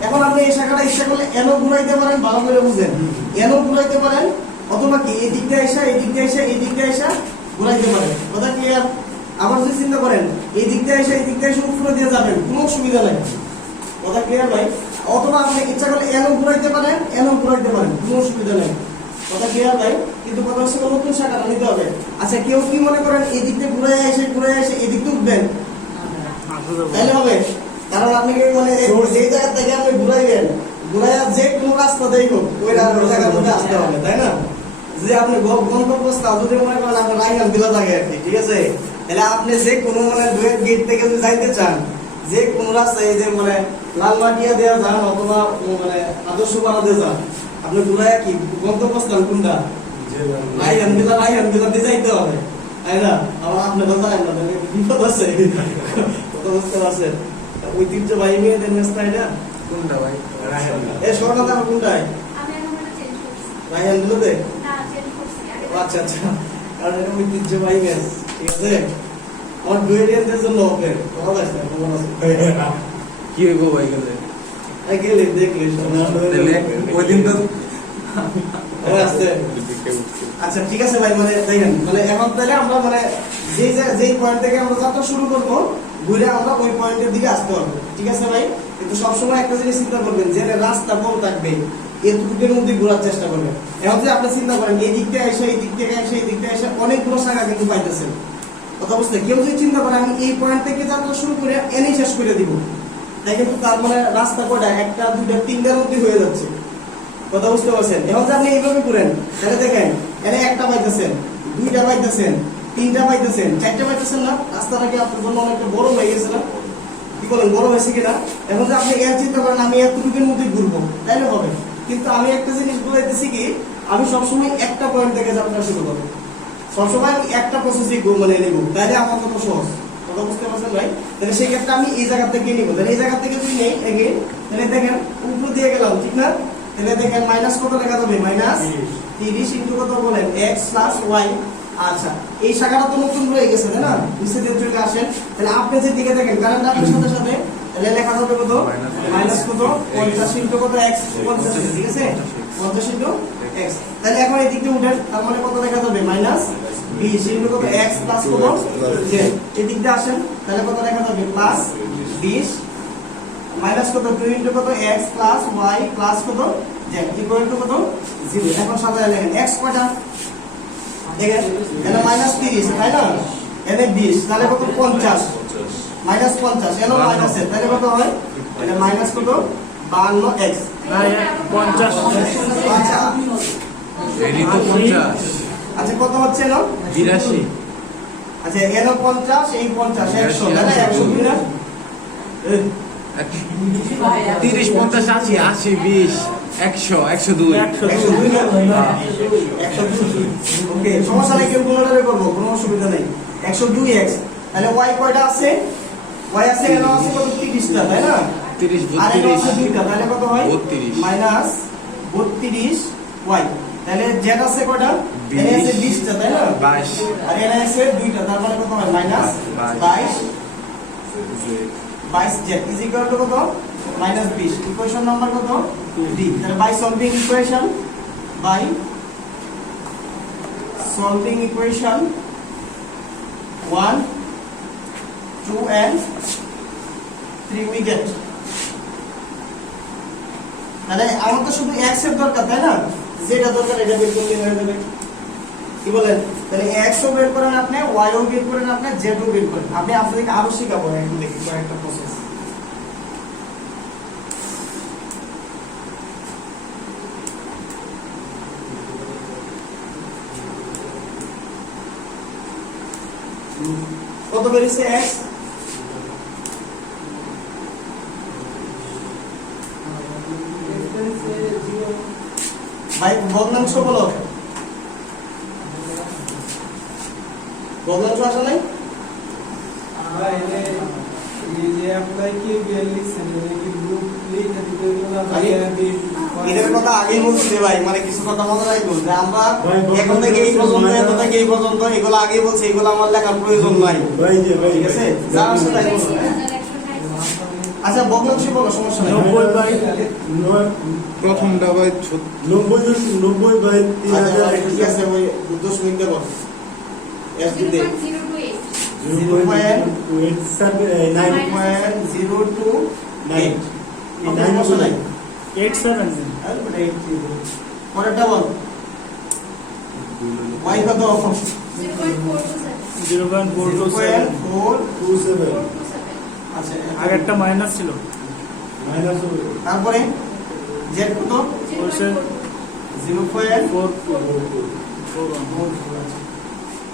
এখন আপনি এই শাখাটা ইচ্ছা করলে এনও ঘুরাইতে পারেন, ভালো করে বুঝেন, এনও ঘুরাইতে পারেন, অথবা কি এই দিক দিয়ে এসে এই দিক দিয়ে এসে এই দিক দিয়ে এসে ঘুরাইতে পারেন। কথা ক্লিয়ার? আবার যদি চিন্তা করেন এই দিক দিয়ে এসে এই দিক দিয়ে এসে উপরে দিয়ে যাবেন, কোনো অসুবিধা নাই। কথা ক্লিয়ার ভাই? অথবা আপনি ইচ্ছা করলে এনও ঘুরাইতে পারেন, এনও ঘুরাইতে পারেন, কোনো অসুবিধা নাই। কথা ক্লিয়ার ভাই? কিন্তু কথা হচ্ছে নতুন শাখাটা নিতে হবে। আচ্ছা কেউ কি মনে করেন এই দিক দিয়ে ঘুরে এসে এই দিক দিয়ে উঠবেন, তাহলে হবে? কারণ আপনি কি মানে যেই জায়গা থেকে আপনি ঘুরাইবেন, ঘুরাইয়া যে কোনো রাস্তা দেই হোক ওই জায়গার মধ্যে আসতে হবে তাই না? যদি আপনি গন্তব্যস্থল যদি মনে করেন আপনার রাইহান দিলা জায়গায় আর কি, ঠিক আছে, তাহলে আপনি যে কোনো মানে দুয়ের গেট থেকে যদি যাইতে চান, যে কোন রাস্তায় এই যে মানে লালমাটিয়া দেওয়া যান অথবা মানে আদর্শ পাড়া দিয়ে যান, আপনি ঘুরাইয়া কি গন্তব্যস্থল কোনটা রাইহান দিলা দিয়ে যাইতে হবে তাই না? আবার আপনি বলতে না বিপদ আছে, কত বুঝতে পারছেন? ঐতিহ্যবাহী মেয়েদের রাস্তা এটা কোনটা ভাই? এই শহরটা আমার কোনটায় আমি এখন চেঞ্জ করছি রাইহান দিলাতে? না চেঞ্জ করছি আগে আচ্ছা আচ্ছা, কারণ এটা ঐতিহ্যবাহী ম্যাচ, ঠিক আছে? আমার ডুয়েরিয়ানদের জন্য ওকে কথা বলছ না, খবর আছে কি হইব ভাই গেলে? গেলে দেখলে তাহলে ওই দিন তো আসছে। আচ্ছা ঠিক আছে ভাই, মানে দেখেন মানে এখন তাহলে আমরা মানে যেই পয়েন্ট থেকে আমরা যাত্রা শুরু করব ঘুরে আমরা ওই পয়েন্টের দিকে আসতে পারবো, ঠিক আছে ভাই? কিন্তু সবসময় একটা জিনিস চিন্তা করবেন যে রাস্তা বড় থাকবে এতটুকুর মধ্যে ঘোরার চেষ্টা করবেন। এখন যে আপনি চিন্তা করেন এই দিক থেকে এসে এই দিক থেকে এসে এই দিক থেকে এসে অনেকগুলো শাখা কিন্তু পাইতেছেন, কথা বুঝতে? কেউ যদি চিন্তা করে আমি এই পয়েন্ট থেকে যাত্রা শুরু করে এনেই শেষ করে দিব, তাই কিন্তু তার মানে রাস্তা কয়টা, একটা দুইটা তিনটার মধ্যে হয়ে যাচ্ছে, কথা বুঝতে পারছেন? এখন যে আপনি এইভাবে করেন তাহলে দেখেন এনে একটা পাইতেছেন, দুইটা পাইতেছেন, তিনটা পাইতেছেন, চারটা পাইতেছেন না, রাস্তাটা কি আপনার জন্য অনেকটা বড় হয়ে গেছে না? কি বলেন, বড় হয়েছে কিনা? এখন যে আপনি এর চিন্তা করেন আমি এতটুকুর মধ্যে ঘুরবো তাইলে হবে, কিন্তু আমি একটা জিনিস বলাইতেছি কি আমি সবসময় একটা পয়েন্ট থেকে যাত্রা শুরু করবো, সবসময় আমি একটা প্রসেসে মানে নেব, তাহলে আমার কত সহজ, কথা বুঝতে পারছেন ভাই? তাহলে সেই ক্ষেত্রে আমি এই জায়গা থেকে নিব, তাহলে এই জায়গা থেকে যদি নেই এগেইন, তাহলে দেখেন উপর দিয়ে গেলাম, ঠিক না? তাহলে দেখেন মাইনাস কত লেখা যাবে, -30 ইনটু কত বলেন x প্লাস y। আচ্ছা এই শাখাটা তো নতুন রয়ে গেছে তাই না, নিচে দিয়ে চলে আসেন, তাহলে আপনি যে দিকে দেখেন কারেন্ট আপনার সাথে সাথে তাহলে লেখা যাবে কত মাইনাস কত 50 ইনটু কত x 50, ঠিক আছে 50 ইনটু x। তাহলে এখন এই দিকে উঠেন, তার মানে কত লেখা যাবে -20 ইনটু কত x প্লাস কত z। এই দিক দিয়ে আসেন তাহলে কত লেখা যাবে +20 মাইনাস কত 2 ইনটু কত x প্লাস y প্লাস কত z ইকুয়াল টু কত 0। এখন সাজায় লেখেন x কয়টা, এখানে -30 তাই না, এখানে 20 তাহলে কত 50 -50 এখানে মাইনাস এর তাহলে কত হয়, এটা মাইনাস কত 52x না 50 আচ্ছা এই তো 50 আচ্ছা কত হচ্ছে না 82 আচ্ছা এখানে 50 এই 50 100 তাই না 102 না 30 50 80 80 20 100 102 102 না 102 ওকে সমস্যা নেই, কেউ কোনটারে করব কোনো অসুবিধা নেই। 102x তাহলে y কয়টা আছে, y আছে এখানে আছে কত 30টা তাই না, 30 আর এটা আছে 32 দুইটা তাহলে কত হয় 32 -32y। তাহলে z আছে কয়টা, এখানে আছে 20টা তাই না 22 আর এখানে আছে দুইটা তার মানে কত হয় -22 z ইজ ইকুয়াল টু কত -20। ইকুয়েশন নাম্বার কত d। তাহলে by solving equation 1 2 and 3 we get। তাহলে আমার তো শুধু x এর দরকার তাই না, যেটা দরকার এটা বের করলে হয়ে যাবে। কি বলেন? তাহলে x ও বের করেন আপনি, y ও বের করেন আপনি, z ও বের করেন আপনি। আপনাদেরকে আরো শেখাবো এখন দেখি কয়েকটা প্রসেস। কত বেরিয়েছে x? ভাই ভগ্নাংশ বলো, ভগ্নাংশ আসে নাই? এদের কথা আগেই বলছি রে ভাই, মানে কিছু কথা মনে রাখবো যে আমরা এখন থেকে এই পর্যন্ত, এত থেকে এই পর্যন্ত এগুলো আগেই বলছি, এগুলো আমার লেখার প্রয়োজন নাই, ঠিক আছে? যা আসে তাই বলছি। আচ্ছা ভগ্নাংশ বলো, সমস্যা নাই। 90 প্রথমটা ভাই 90 বাই আচ্ছা ঠিক আছে, ওই দশমিক দেবো এস দিতে 0.028 সমস্যা নাই। 87 পরেরটা বল, y কত? 0.427 0.427। আচ্ছা আগেরটা মাইনাস ছিল তারপরে z কত? 0.441।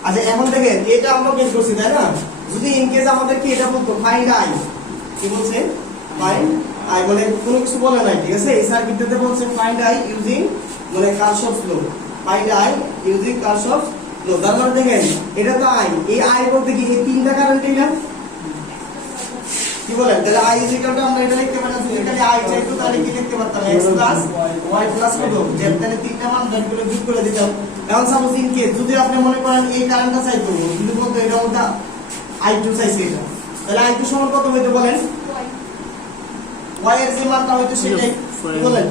আচ্ছা এখন দেখেন এটা আমরা বের করছি তাই না? যদি ইন কেস আমাদের কি এটা বলতো ফাইন্ড আই, কি বলছে? ফাইন্ড আই, মানে কোনো কিছু বলে নাই, ঠিক আছে? এই সার্কিটটাতে বলছে ফাইন্ড আই ইউজিং মানে কারশফস ল, ফাইন্ড আই ইউজিং কারশফস ল। তার মানে দেখেন এটা তো আই, এই আই বলতে কি এই তিনটা কারেন্টই না, কি বলেন? তাহলে আই ইজ ইকুয়াল টু আমরা এটা লিখতে পারি, যদি খালি আই চাইতো তাহলে কি লিখতে পারতাম? x প্লাস y প্লাস কত z, তাহলে তিনটা মান বের যোগ করে দিতাম। এখন সাপোজ ইন কেস যদি আপনি মনে করেন এই কারেন্টটা চাইতো, যদি বলতো এটা মধ্যে i2 চাইছে, এটা তাহলে i2 সমান কত হইতো বলেন? y এর যে মানটা হইতো সেটাই, কি বলেন?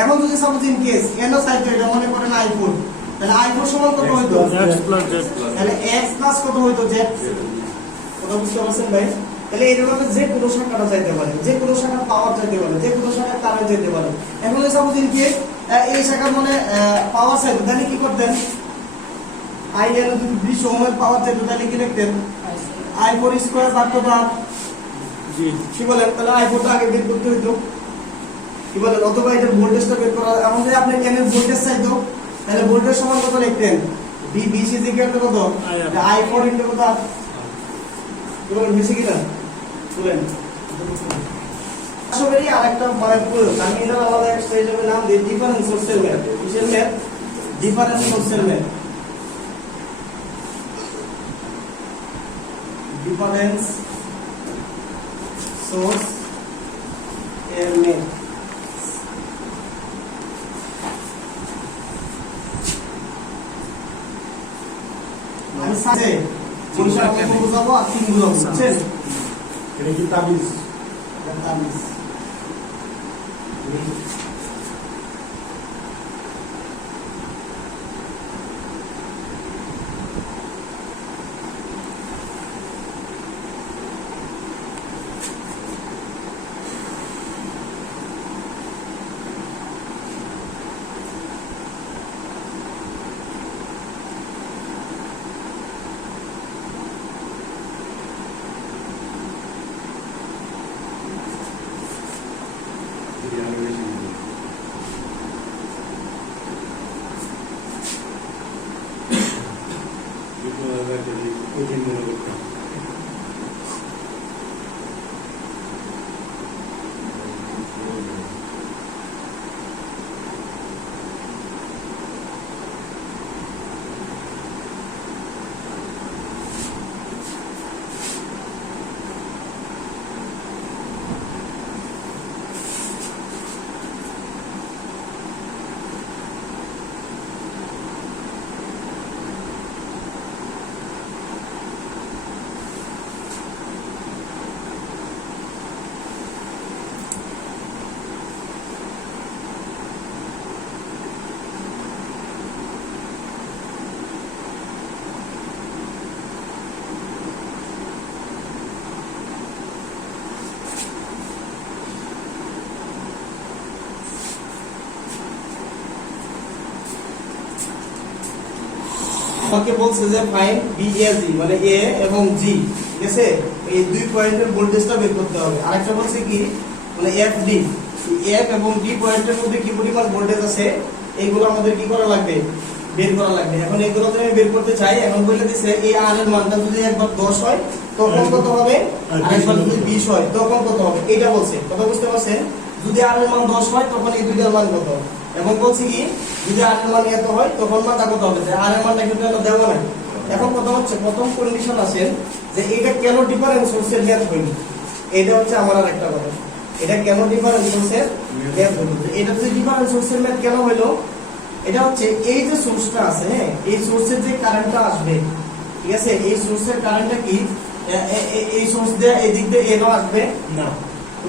এখন যদি সাপোজ ইন কেস n ও চাইতো, এটা মনে করেন i4, তাহলে i4 সমান কত হইতো? x প্লাস z তাহলে x প্লাস কত হইতো? z। কথা বুঝতে পারছেন ভাই? তাহলে এইভাবে যে কোনো শাখাটা চাইতে পারে, যে কোনো শাখার পাওয়ার চাইতে পারে, যে কোনো শাখার কারেন্ট চাইতে পারে। এখন সাপোজ ইন কেস এই শাখার মানে পাওয়ার চাইতো, তাহলে কি করতেন? i এর যদি 20 ওহমের পাওয়ার চাইতো তাহলে কি লিখতেন? i4 স্কয়ার ভাগ কত? জি কি বলেন? তাহলে i4 টা আগে বের করতে হইতো, কি বলেন? অথবা এটার ভোল্টেজটা বের করা, এমন যদি আপনি n এর ভোল্টেজ চাইতো তাহলে ভোল্টেজ সমান কত লিখতেন? v/b কত? i4 কত? কি বলেন, বুঝছি কিনা? বলেন। আসলে আরেকটা মানে প্রয়োগ, আমি এটার আলাদা একটা হিসেবে নাম দিই ডিফারেন্স সোর্সের ম্যাথ। কিসের ম্যাথ? ডিফারেন্স সোর্সের ম্যাথ। ডিফারেন্স সোর্স এর ম্যাথ। আমি সাথে পরিষ্কার করে বুঝাবো আর তিন বুঝাবো, বুঝছেন? এটা কি তাবিজ? তাবিজ। আমাকে বলছে যে ফাইন বি এ জি মানে এ এবং জি, ঠিক আছে, এই দুই পয়েন্টের ভোল্টেজটা বের করতে হবে। আরেকটা বলছে কি মানে এফ ডি, এফ এবং ডি পয়েন্টের মধ্যে কি পরিমাণ ভোল্টেজ আছে এইগুলো আমাদের কি করা লাগবে, বের করা লাগবে। এখন এইগুলো যদি আমি বের করতে চাই, এখন বলে দিছে এই আর এর মানটা যদি একবার 10 হয় তখন কত হবে, আর একবার যদি 20 হয় তখন কত হবে, এটা বলছে। কথা বুঝতে পারছেন? যদি আর এর মান 10 হয় তখন এই দুইটার মান কত, এবং বলছি কি যদি আর এর মান এত হয় তখন মানটা কত হবে, যে আর এর মানটা কিন্তু এত দেওয়া নাই। এখন কথা হচ্ছে প্রথম কন্ডিশন আছে যে এটা কেন ডিফারেন্স সোর্সের ম্যাথ হয়নি, এটা হচ্ছে আমার আরেকটা কথা। এটা কেন ডিফারেন্স সোর্সের ম্যাথ হলো, এটা যদি ডিফারেন্স সোর্সের ম্যাথ কেন হলো, এটা হচ্ছে এই যে সোর্সটা আছে, হ্যাঁ, এই সোর্সের যে কারেন্টটা আসবে, ঠিক আছে, এই সোর্সের কারেন্টটা কি এই সোর্স দিয়ে এই দিক দিয়ে এনো আসবে না,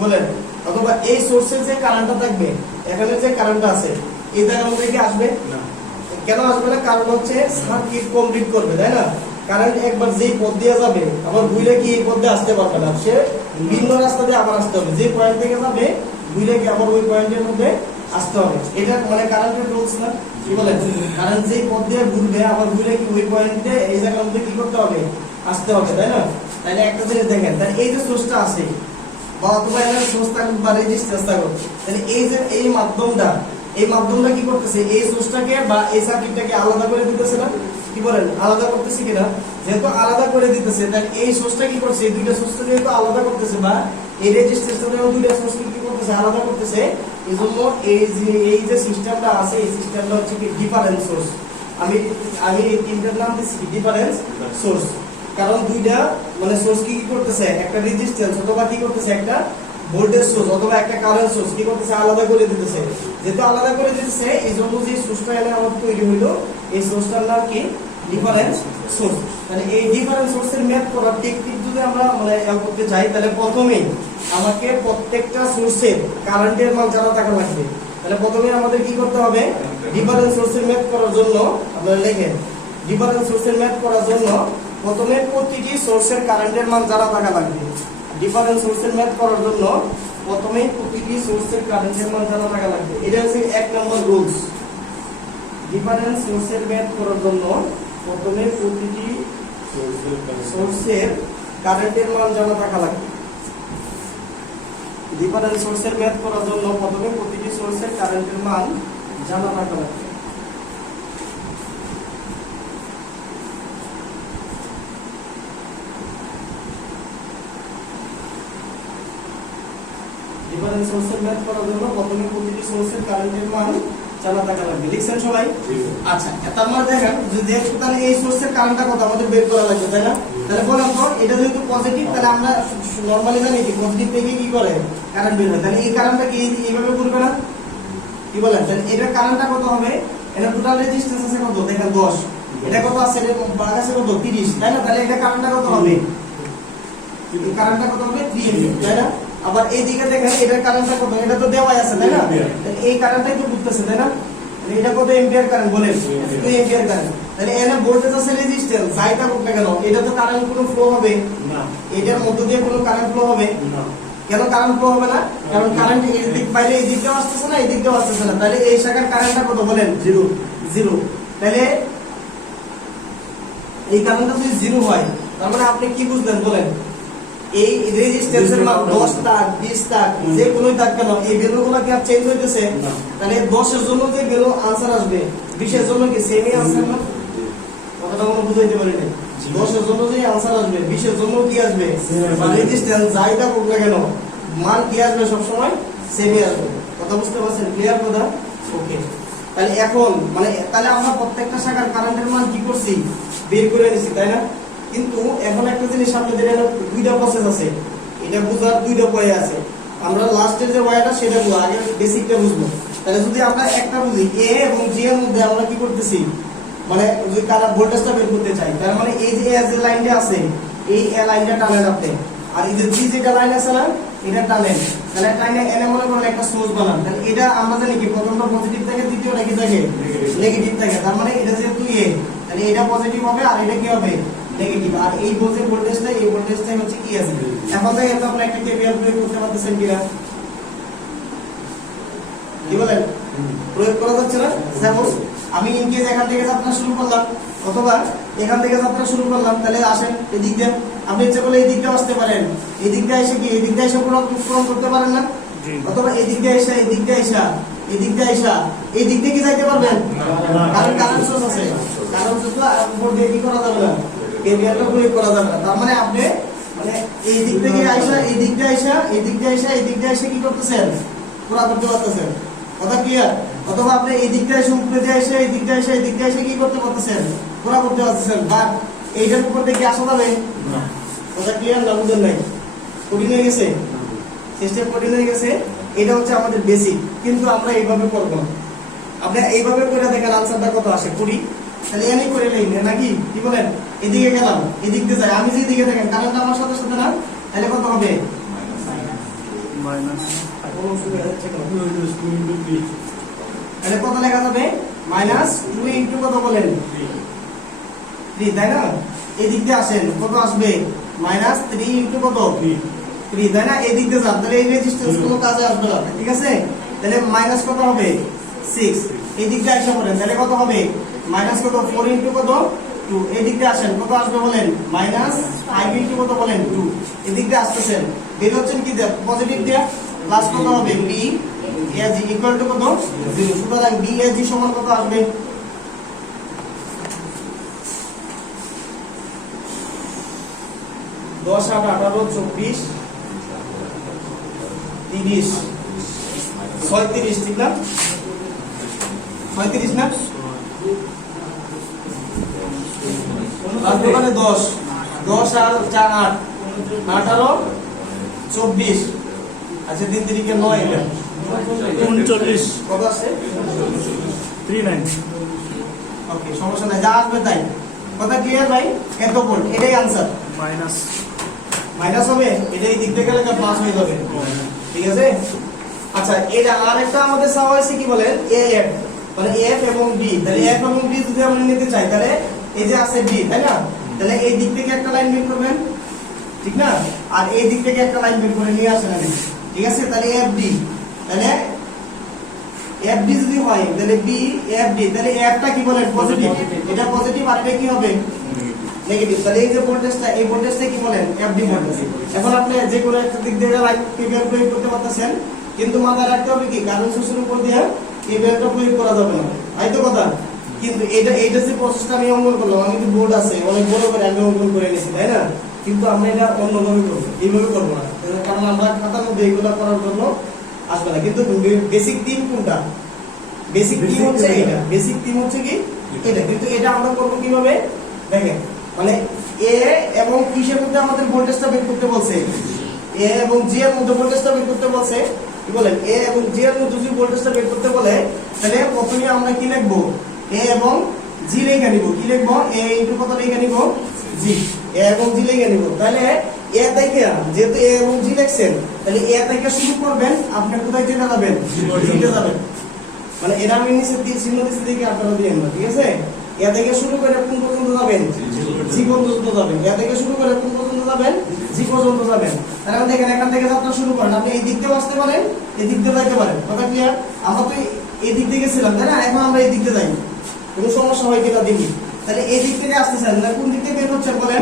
বলেন, অথবা এই সোর্সের যে কারেন্টটা থাকবে এখানে যে কারেন্টটা আছে এই জায়গার মধ্যে কি আসবে না। কেন আসবে না? কারণ হচ্ছে সার্কিট কমপ্লিট করবে, তাই না? কারেন্ট একবার যেই পথ দিয়ে যাবে আবার ঘুরে কি এই পথ দিয়ে আসতে পারবে না, সে ভিন্ন রাস্তা দিয়ে আবার আসতে হবে, যে পয়েন্ট থেকে যাবে ঘুরে কি আবার ওই পয়েন্টের মধ্যে আসতে হবে। এটা মানে কারেন্টের রুলস না, কি বলেন? কারেন্ট যেই পথ দিয়ে ঘুরবে আবার ঘুরে কি ওই পয়েন্টে এই জায়গার মধ্যে কি করতে হবে, আসতে হবে, তাই না? তাহলে একটা জিনিস দেখেন, তাহলে এই যে সোর্সটা আছে বা অথবা এর সোর্স থাকুক বা রেজিস্ট্যান্স থাকুক, তাহলে এই যে এই মাধ্যমটা কি করতেছে, এই সোর্সটাকে বা এই সার্কিটটাকে আলাদা করে দিতেছে না, কি বলেন? আলাদা করতেছে কিনা? যেহেতু আলাদা করে দিতেছে তাহলে এই সোর্সটা কি করছে, এই দুইটা সোর্সটা যেহেতু আলাদা করতেছে বা এই রেজিস্ট্যান্সটাও দুইটা সোর্সকে কি করতেছে, আলাদা করতেছে, এইজন্য এই যে সিস্টেমটা আছে এই সিস্টেমটা হচ্ছে কি ডিফারেন্স সোর্স। আমি এই তিনটার নাম দিচ্ছি ডিফারেন্স সোর্স, কারণ দুইটা মানে সোর্স কি করতেছে, একটা রেজিস্ট্যান্স অথবা কি করতেছে একটা ভোল্টেজ সোর্স অথবা একটা কারেন্ট সোর্স কি করতেছে, আলাদা করে দিতেছে। যেহেতু আলাদা করে দিতেছে এই জন্য যে সোর্সটা এনে আমাদের তৈরি হইলো এই সোর্সটার নাম কি ডিফারেন্স সোর্স। মানে এই ডিফারেন্স সোর্সের ম্যাথ করার টেকনিক যদি আমরা মানে করতে চাই তাহলে প্রথমেই আমাকে প্রত্যেকটা সোর্সের কারেন্টের মান জানা থাকা লাগবে। তাহলে প্রথমে আমাদের কি করতে হবে, ডিফারেন্স সোর্সের ম্যাথ করার জন্য আপনারা লেখেন, ডিফারেন্স সোর্সের ম্যাথ করার জন্য প্রথমে প্রতিটি সোর্সের কারেন্টের মান জানা থাকা লাগবে। ডিফারেন্স সোর্সের ম্যাথ করার জন্য প্রথমে প্রতিটি সোর্সের কারেন্টের মান জানা থাকা লাগবে। এটা হচ্ছে এক নম্বর রুলস। ডিফারেন্স সোর্সের ম্যাথ করার জন্য প্রথমে প্রতিটি সোর্সের কারেন্টের মান জানা থাকা লাগবে। ডিফারেন্স সোর্সের ম্যাথ করার জন্য প্রথমে প্রতিটি সোর্সের কারেন্টের মান জানা থাকা লাগবে। ডিফারেন্স সোর্সের ম্যাথ করার জন্য প্রথমে প্রতিটি সোর্সের কারেন্টের মান জানা থাকা লাগবে। লিখছেন সবাই? আচ্ছা, তার মানে দেখেন যে তাহলে এই সোর্সের কারেন্টটা কত আমাদের বের করা লাগবে, তাই না? তাহলে বললাম তো এটা যেহেতু পজিটিভ তাহলে আমরা নরমালি জানি কি পজিটিভ থেকে কি করে কারেন্ট বের হয়, তাহলে এই কারেন্টটা কি এইভাবে ঘুরবে না, কি বলেন? তাহলে এটার কারেন্টটা কত হবে, এটা টোটাল রেজিস্ট্যান্স আছে কত দেখেন 10, এটা কত আছে, এটা বাড়া আছে কত 30, তাই না? তাহলে এটা কারেন্টটা কত হবে, এই কারেন্টটা কত হবে 3 অ্যাম্পিয়ার, তাই না? আবার এই দিকে দেখেন এটার কারেন্টটা কত, এটা তো দেওয়াই আছে, তাই না? এই কারেন্টটাই তো ঘুরতেছে, তাই না? এটা কত এম্পিয়ার কারেন্ট বলেন, 2 এম্পিয়ার কারেন্ট। তাহলে এর ভোল্টেজ আছে রেজিস্ট্যান্স যাইতা হোক না কেন এটা তো কারেন্ট কোনো ফ্লো হবে না, এটার মধ্য দিয়ে কোনো কারেন্ট ফ্লো হবে না। কেন কারেন্ট ফ্লো হবে না? কারণ কারেন্ট এই দিক বাইরে এই দিক দিয়ে আসতেছে না, এই দিক দিয়ে আসতেছে না, তাহলে এই শাখার কারেন্টটা কত বলেন, 0। তাহলে এই কারেন্টটা যদি 0 হয় তার মানে আপনি কি বুঝলেন বলেন, এই রেজিস্ট্যান্সের মান 10 তাক 20 তাক যে কোনোই তাক কেন এই ভ্যালুগুলো কি আর চেঞ্জ হইতেছে না? তাহলে 10 এর জন্য যে ভ্যালু आंसर আসবে 20 এর জন্য কি সেমই आंसर না? কথাটা আমরা বুঝাইতে পারি না। 10 এর জন্য যে आंसर আসবে 20 এর জন্য কি আসবে, মানে রেজিস্ট্যান্স যাই তাক হোক না কেন মান কি আসবে সব সময় সেমই আসবে। কথা বুঝতে পারছেন? ক্লিয়ার কথা? ওকে। তাহলে এখন মানে তাহলে আমরা প্রত্যেকটা শাখার কারেন্টের মান কি করছি, বের করে নিছি, তাই না? কিন্তু এখন একটা জিনিস আপনাদের এখানে দুইটা প্রসেস আছে, এটা বুঝার দুইটা ওয়ে আছে। আমরা লাস্টের যে ওয়েটা সেটা বুঝবো, আগে বেসিকটা বুঝবো। তাহলে যদি আমরা একটা বুঝি এ এবং জি এর মধ্যে আমরা কি করতেছি, মানে যদি কারেন্ট ভোল্টেজটা বের করতে চাই তার মানে এই যে এ লাইনটা আছে এই এ লাইনটা টানেন আপনি, আর এই যে জি যেটা লাইন আছে না এটা টানেন, তাহলে টাইনে এনে মনে করেন একটা সোর্স বানান। তাহলে এটা আমরা জানি কি প্রথমটা পজিটিভ থাকে দ্বিতীয়টা কি থাকে নেগেটিভ থাকে, তার মানে এটা যেহেতু এ তাহলে এটা পজিটিভ হবে আর এটা কি হবে নেগেটিভ, আর এই যে ভোল্টেজটা এই ভোল্টেজটাই হচ্ছে কি আছে। এখন দেখেন তো আপনি একটা কেভিএল প্রয়োগ করতে পারতেছেন কিনা, কি বলেন? প্রয়োগ করা যাচ্ছে না? সাপোজ আমি ইনকেস এখান থেকে যাত্রা শুরু করলাম, অথবা এখান থেকে যাত্রা শুরু করলাম, তাহলে আসেন এদিক দিয়ে, আপনি ইচ্ছে করলে এই দিক দিয়ে আসতে পারেন, এই দিক দিয়ে এসে কি এই দিক দিয়ে এসে পূরণ করতে পারেন না, জি। অথবা এই দিক দিয়ে এসে এই দিক দিয়ে এসে এই দিক দিয়ে এসে এই দিক দিয়ে কি যাইতে পারবেন, কারণ কারেন্ট সোর্স আছে, কারেন্ট সোর্স উপর দিয়ে কি করা যাবে না, কেভিএলটা প্রয়োগ করা যাবে না। তার মানে আপনি মানে এই দিক থেকে আইসা এই দিক দিয়ে আইসা এই দিক দিয়ে আইসা এই দিক দিয়ে এসে কি করতেছেন, পুরা করতে পারতেছেন, কথা ক্লিয়ার। অথবা আপনি এই দিক দিয়ে এসে উপরে দিয়ে এসে এই দিক দিয়ে এসে এই দিক দিয়ে এসে কি করতে পারতেছেন, পুরা করতে পারতেছেন, বাট এইটার উপর দিয়ে কি আসা যাবে, কথা ক্লিয়ার না, বুঝেন নাই, কঠিন হয়ে গেছে, সিস্টেম কঠিন হয়ে গেছে। এটা হচ্ছে আমাদের বেসিক, কিন্তু আমরা এইভাবে করব না। আপনি এইভাবে করে দেখেন আনসারটা কত আসে, 20। তাহলে এনে করে নেই নাকি, কি বলেন, এদিকে গেলাম এদিক দিয়ে যাই, আমি যে দিকে দেখেন কারেন্টটা আমার সাথে সাথে না, তাহলে কত হবে, মাইনাস কোনো অসুবিধা হচ্ছে না। তাহলে কত লেখা যাবে, -2 ইনটু কত বলেন, 3, তাই না। এদিক দিয়ে আসেন, কত আসবে, -3 ইনটু কত, 3, তাই না। এদিক দিয়ে যান, তাহলে এই রেজিস্ট্যান্স কোনো কাজে আসবে না, ঠিক আছে। তাহলে মাইনাস কত হবে, 6। এই দিক দিয়ে আসা বলেন, তাহলে কত হবে, মাইনাস কত, 4 ইনটু কত, 2। এই দিক দিয়ে আসেন, কত আসবে বলেন, -5 ইনটু কত বলেন, 2। এদিক দিয়ে আসতেছেন, বের হচ্ছেন কি দিয়ে, পজিটিভ দিয়ে, প্লাস কত হবে, b as ইকুয়াল টু কত, 0। সুতরাং b as সমান কত আসবে, দশ 8 18 24 30 36, ঠিক না, 36 না, আর দোকানে 10 আর 4 8 18 24, আচ্ছা 3 3 9, এটা 39 কত আছে, 39 ওকে, সমস্যা নাই, যা আসবে তাই, কথা ক্লিয়ার ভাই, এত ভোল্ট, এটাই আনসার। মাইনাস মাইনাস হবে, এটা এই দিক থেকে গেলে প্লাস হয়ে যাবে, ঠিক আছে। আচ্ছা, এটা আরেকটা আমাদের চাওয়া হয়েছে কি বলেন, এফ, মানে এফ এবং বি। তাহলে এফ এবং বি যদি আমরা নিতে চাই, তাহলে এই যে আছে বি, তাই না, তাহলে এই দিক থেকে একটা লাইন বের করবেন, ঠিক না, আর এই দিক থেকে একটা লাইন বের করে নিয়ে আসেন, ঠিক আছে। তাহলে এফ ডি, তাহলে এফ ডি যদি হয়, তাহলে বি এফ ডি, তাহলে এফটা কি বলেন, পজিটিভ, এটা পজিটিভ, আর এটা কি হবে, নেগেটিভ। তাহলে এই যে ভোল্টেজটা, এই ভোল্টেজটা কি বলেন, এফডি ভোল্টেজ। এখন আপনি যে কোনো একটা দিক দিয়ে লাইন কেভিএল প্রয়োগ করতে পারতেছেন, কিন্তু মাথায় রাখতে হবে কি, কারেন্ট সোর্সের উপর দিয়ে কেভিএলটা প্রয়োগ করা যাবে না, তাই তো কথা। কিন্তু এইটা যে প্রসেসটা আমি অঙ্কন করলাম, আমি কিন্তু বোর্ড আছে অনেক বড় করে আমি অঙ্কন করে নিয়েছি, তাই না, কিন্তু আমরা এটা অন্যভাবে করবো, এইভাবে করবো না, কারণ আমরা খাতার মধ্যে এইগুলো করার জন্য আসবে না। কিন্তু বেসিক থিম কোনটা, বেসিক থিম হচ্ছে এটা, বেসিক থিম হচ্ছে কি এটা, কিন্তু এটা আমরা করবো কিভাবে দেখেন, মানে এ এবং কিসের মধ্যে আমাদের ভোল্টেজটা বের করতে বলছে, এ এবং জি এর মধ্যে ভোল্টেজটা বের করতে বলছে, কি বলেন, এ এবং জি এর মধ্যে যদি ভোল্টেজটা বের করতে বলে, তাহলে প্রথমে আমরা কি লিখবো, এ এবং জি লিখে নিব, কি লিখবো, এ ইনটু কত লিখে নিব, জি, এ এবং জি লিখে নিব। তাহলে এ থেকে, যেহেতু এ এবং জি লিখছেন, তাহলে এ থেকে শুরু করবেন, আপনি কোথায় যেতে যাবেন, জিতে যাবেন, মানে এরা আমি নিচে চিহ্ন দিচ্ছি দেখে আপনারা দিয়েন না, ঠিক আছে। এ থেকে শুরু করে কোন পর্যন্ত যাবেন, জি পর্যন্ত যাবেন, এ থেকে শুরু করে কোন পর্যন্ত যাবেন, জি পর্যন্ত যাবেন। তাহলে দেখেন এখান থেকে যাত্রা শুরু করেন, আপনি এই দিক দিয়ে আসতে পারেন, এই দিক দিয়ে যাইতে পারেন, কথা ক্লিয়ার। আমরা তো এই দিক দিয়ে গেছিলাম, তাই না, এখন আমরা এই দিক দিয়ে যাই, কোনো সমস্যা হয় কিনা দেখি। তাহলে এই দিক থেকে আসতেছেন, তাহলে কোন দিক থেকে বের হচ্ছেন বলেন,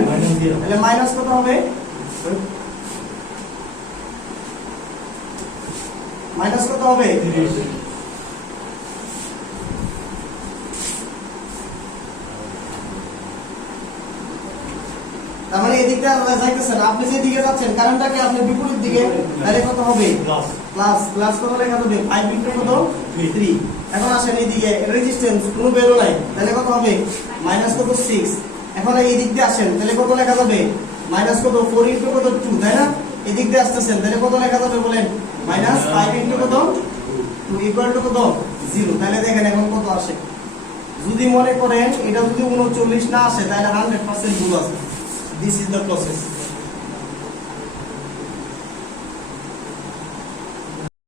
তাহলে মাইনাস কত হবে, মাইনাস কত হবে, তার মানে এদিকটা যাইতেছেন, আপনি যে দিকে যাচ্ছেন কারেন্টটাকে আপনি বিপরীত দিকে, তাহলে কত হবে, প্লাস, প্লাস কত লেখা হবে, 5 ইনটু কত, 3। এখন আসেন এইদিকে, রেজিস্ট্যান্স কোনো বেরো নাই, তাহলে কত হবে, মাইনাস কত, 6। এখন এই দিক দিয়ে আসেন, তাহলে কত লেখা যাবে, মাইনাস কত, 4 ইনটু কত, 2, তাই না। এদিক দিয়ে আসতেছেন, তাহলে কত লেখা যাবে বলেন, -5 ইনটু কত, 2 ইকুয়াল টু কত, 0। তাহলে দেখেন এখন কত আসে, যদি মনে করেন এটা যদি 39 না আসে, তাহলে 100% ভুল আছে। This is the process.